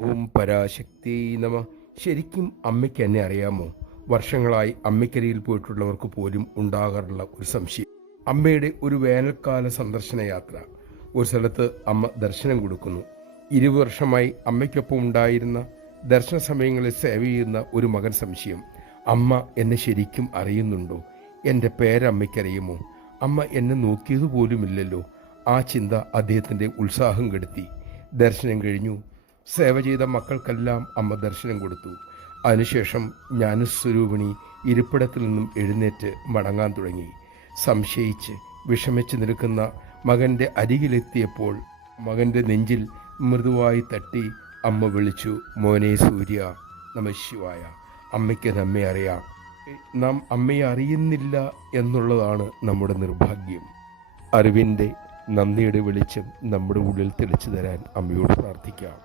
ഓം പരാശക്തി നമ. ശരിക്കും അമ്മയ്ക്ക് എന്നെ അറിയാമോ? വർഷങ്ങളായി അമ്മയ്ക്കരിയിൽ പോയിട്ടുള്ളവർക്ക് പോലും ഉണ്ടാകാറുള്ള ഒരു സംശയം. അമ്മയുടെ ഒരു വേനൽക്കാല സന്ദർശന യാത്ര. ഒരു സ്ഥലത്ത് അമ്മ ദർശനം കൊടുക്കുന്നു. 20 വർഷമായി അമ്മയ്ക്കൊപ്പം ഉണ്ടായിരുന്ന ദർശന സമയങ്ങളിൽ സേവ ചെയ്യുന്ന ഒരു മകൻ സംശയം. അമ്മ എന്നെ ശരിക്കും അറിയുന്നുണ്ടോ? എൻ്റെ പേരമ്മയ്ക്കറിയുമോ? അമ്മ എന്നെ നോക്കിയതുപോലുമില്ലല്ലോ. ആ ചിന്ത അദ്ദേഹത്തിൻ്റെ ഉത്സാഹം കെടുത്തി. ദർശനം കഴിഞ്ഞു. സേവ ചെയ്ത മക്കൾക്കെല്ലാം അമ്മ ദർശനം കൊടുത്തു. അതിനുശേഷം ജ്ഞാനസ്വരൂപിണി ഇരിപ്പിടത്തിൽ നിന്നും എഴുന്നേറ്റ് മടങ്ങാൻ തുടങ്ങി. സംശയിച്ച് വിഷമിച്ച് നിൽക്കുന്ന മകൻ്റെ അരികിലെത്തിയപ്പോൾ മകൻ്റെ നെഞ്ചിൽ മൃദുവായി തട്ടി അമ്മ വിളിച്ചു, മോനെ സൂര്യ, നമഃശിവായ. അമ്മയ്ക്ക് നമ്മെ അറിയാം. നാം അമ്മയെ അറിയുന്നില്ല എന്നുള്ളതാണ് നമ്മുടെ നിർഭാഗ്യം. അറിവിൻ്റെ നന്ദിയുടെ വെളിച്ചം നമ്മുടെ ഉള്ളിൽ തെളിച്ചു തരാൻ അമ്മയോട് പ്രാർത്ഥിക്കാം.